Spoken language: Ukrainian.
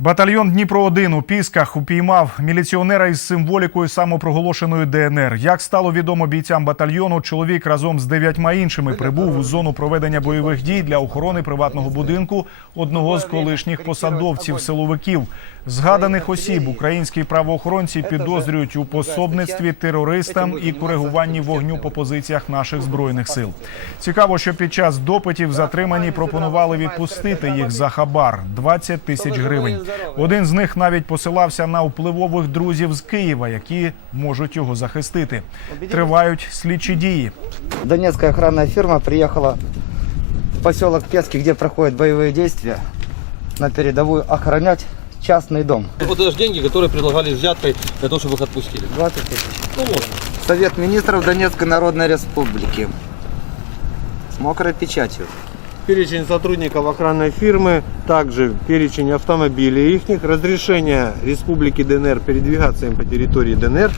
Батальйон Дніпро 1 у Пісках упіймав міліціонера із символікою самопроголошеної ДНР. Як стало відомо бійцям батальйону, чоловік разом з дев'ятьма іншими прибув у зону проведення бойових дій для охорони приватного будинку одного з колишніх посадовців силовиків. Згаданих осіб українські правоохоронці підозрюють у пособництві терористам і коригуванні вогню по позиціях наших збройних сил. Цікаво, що під час допитів затримані пропонували відпустити їх за хабар 20 тисяч гривень. Один з них навіть посилався на впливових друзів з Києва, які можуть його захистити. Тривають слідчі дії. Донецкая охранная фирма приехала в поселок Пески, где проходят боевые действия, на передовую охранять частный дом. Вот это же деньги, которые предлагали взяткой для того, чтобы их отпустили. 20 тысяч. Ну, можно. Совет министров Донецкой Народной Республики. С мокрой печатью. Перечень сотрудников охранной фирмы, также перечень автомобилей их, разрешение Республики ДНР передвигаться им по территории ДНР.